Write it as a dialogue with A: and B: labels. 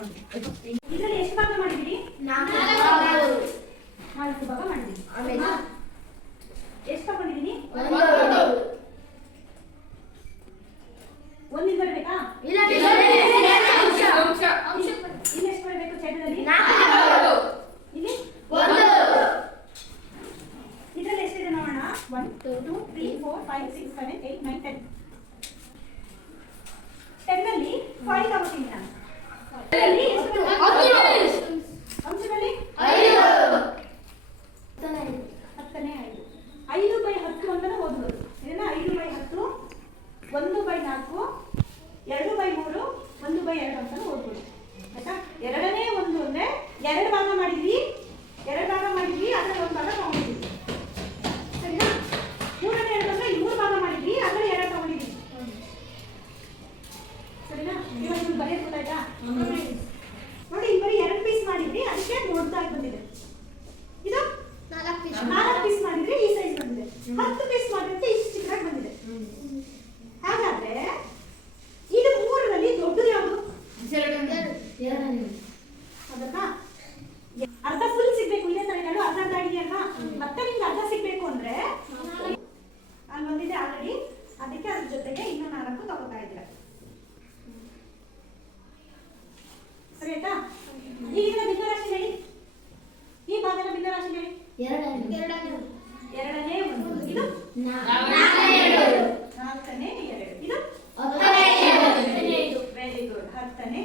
A: ಇದರಲ್ಲಿ ಎಷ್ಟು ಭಾಗ ಮಾಡಿದ್ದೀರಿ
B: ನಾಲ್ಕು
A: ನಾಲ್ಕು ಭಾಗ ಮಾಡಿದ್ದೀರಿ
B: ಆಮೇಲೆ?
A: ಎಷ್ಟು ತಗೊಂಡಿದ್ದೀನಿ
B: ಒಂದು
A: ಒಂದಿನ ಬರಬೇಕಾ
B: ಇಲ್ಲ ಇಲ್ಲ, ಇಲ್ಲ, ಇಲ್ಲ, ಅಂಶ.
A: ಇಲ್ಲಿ ಎಷ್ಟು ಬರಬೇಕು ಛೇದದಲ್ಲಿ
B: ನಾಲ್ಕು.
A: ಇಲ್ಲಿ
B: ಒಂದು.
A: ಇದರಲ್ಲಿ ಎಷ್ಟಿದೆ ನೋಡೋಣ one two two three four five six seven eight nine ten by ಎರಡು ಅಂತಲೂ ಓದ್ಬೋದು ಆಯ್ತಾ? ಎರಡನೇ ಒಂದು ಅಂದ್ರೆ ಎರಡು ಭಾಗ ಮಾಡಿದ್ವಿ. ಎರಡು ಭಾಗ ಮಾಡಿದ್ವಿ ಅದರಲ್ಲಿ ಒಂದು ಭಾಗ ತಗೊಂಡಿದ್ವಿ ಸರಿನಾ? ಮೂರನೇ ಎರಡು ಅಂದ್ರೆ ಮೂರು ಭಾಗ ಮಾಡಿದ್ವಿ ಅದರಲ್ಲಿ ಎರಡು ತಗೊಂಡಿದ್ವಿ ಸರಿನಾ? ಇವತ್ತು ಬರೆಯೋದು ಗೊತ್ತಾಯ್ತಾ? ನೋಡಿ ಇಲ್ಲಿ ಬರೀ ಎರಡು ಪೀಸ್ ಮಾಡಿದ್ವಿ ಅದಕ್ಕೆ ದೊಡ್ಡದಾಗಿ ಬಂದಿದೆ. ಇದು? ನಾಲ್ಕು ಪೀಸ್ ಮಾಡಿದ್ರೆ ಈ ಸೈಜ್ ಬಂದಿದೆ. ಹತ್ತು ಪೀಸ್ ಮಾಡಿದ್ರೆ ಅರ್ಧ ಫುಲ್ ಸಿಗ್ಬೇಕು. ಇಲ್ಲೇ ತನಕ ಅರ್ಧ ಅರ್ಧ ಅಲ್ವಾ? ಮತ್ತೆ ನಿಮ್ಗೆ ಅರ್ಧ ಸಿಗ್ಬೇಕು ಅಂದ್ರೆ ಅಲ್ಲಿ ಬಂದಿದೆ ಆಲ್ರೆಡಿ ಅದಕ್ಕೆ ಅದ್ರ ಜೊತೆಗೆ ಇನ್ನೂ ನಾಲ್ಕು ತಗೋತಾ ಇದ್ರೆ ಸರಿ ಆಯ್ತಾ? ಈಗಿನ ಭಿನ್ನರಾಶಿ ಹೇಳಿ. ಈ ಭಾಗದ ಭಿನ್ನರಾಶಿ ಹೇಳಿ. ಎರಡನೇ. ಎರಡನೇ. ಒಂದು. ಇದು?
B: ನಾಲ್ಕನೇ ಎರಡು. ಇದು? ವೆರಿ ಗುಡ್ ಹತ್ತನೇ